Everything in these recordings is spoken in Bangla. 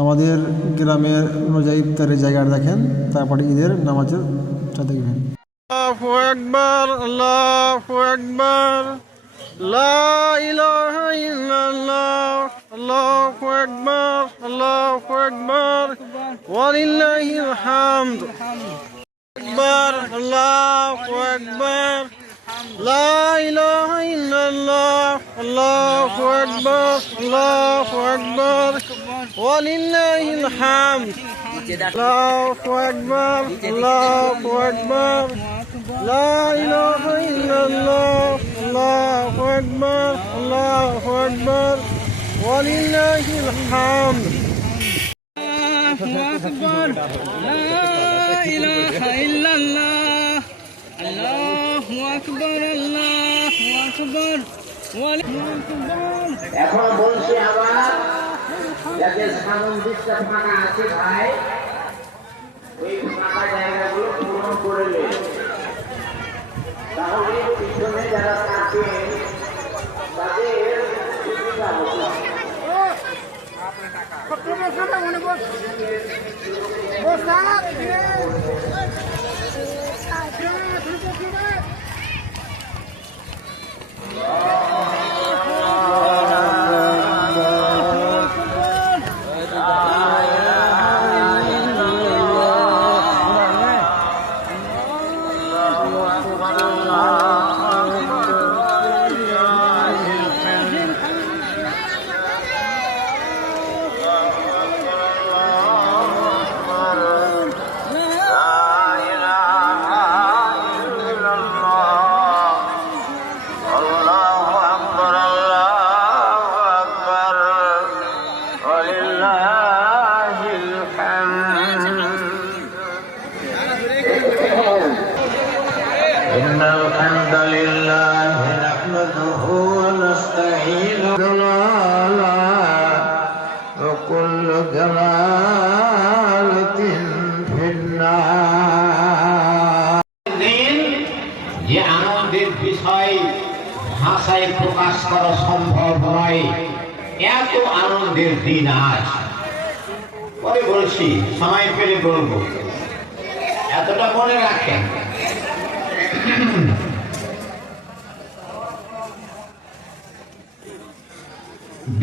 আমাদের গ্রামের অনুযায়ী ইফতারের জায়গাটা দেখেন, তারপরে ঈদের নামাজের দেখবেন। আল্লাহু আকবার, আল্লাহু আকবার, লা ইলাহা ইল্লাল্লাহ, আল্লাহু আকবার, আল্লাহু আকবার, ওয়ালিল্লাহিল হামদ। আকবার, আল্লাহু আকবার, লা ইলাহা ইল্লাল্লাহ, আল্লাহু আকবার, আল্লাহু আকবার, ওয়ালিল্লাহিল হামদ। আল্লাহু আকবার, আল্লাহু আকবার, লা ইলাহা ইল্লাল্লাহ, আল্লাহু আকবার, আল্লাহু আকবার, ওয়ালিল্লাহিল হামদ। আল্লাহু আকবার, লা ইলাহা ইল্লাল্লাহ, আল্লাহু আকবার, আল্লাহু আকবার, ওয়ালিল্লাহিল হামদ। এখন বলছি আবার যাদের সামঞ্জস্য ফাঁকা আছে ভাই, ওই ফাঁকা জায়গাগুলো পূরণ করে নেন, তাহলে পিছনে যারা থাকেন তাদের সুবিধা হবে। إن الحمد لله نحمده ونستعينه ضلالا وكل ضلالة في النار। যে আনন্দের বিষয় ভাষায় প্রকাশ করা সম্ভব নয়, এত আনন্দের দিন আজ। পরে বলছি, সময় পেলে বলবো, এতটা মনে রাখেন।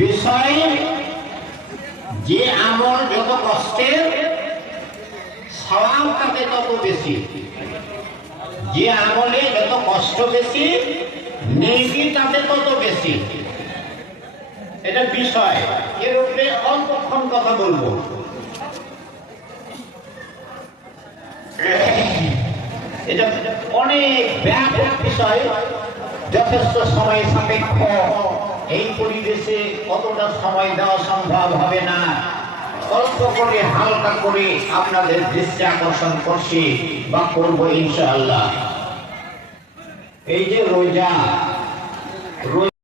বিষয় যে আমল যত কষ্টের, সওয়াব তাতে তত বেশি। যে আমলে যত কষ্ট বেশি, নেকি তাতে তত বেশি। এটা বিষয়, এর উপরে অল্পক্ষণ কথা বলবো। এটা অনেক ব্যাপক বিষয়, যথেষ্ট সময় সাপেক্ষ। এই পরিবেশে কতটা সময় দেওয়া সম্ভব হবে না, অল্প করে হালকা করে আপনাদের দৃষ্টি আকর্ষণ করছি বা করবো ইনশাআল্লাহ। এই যে রোজা, রোজা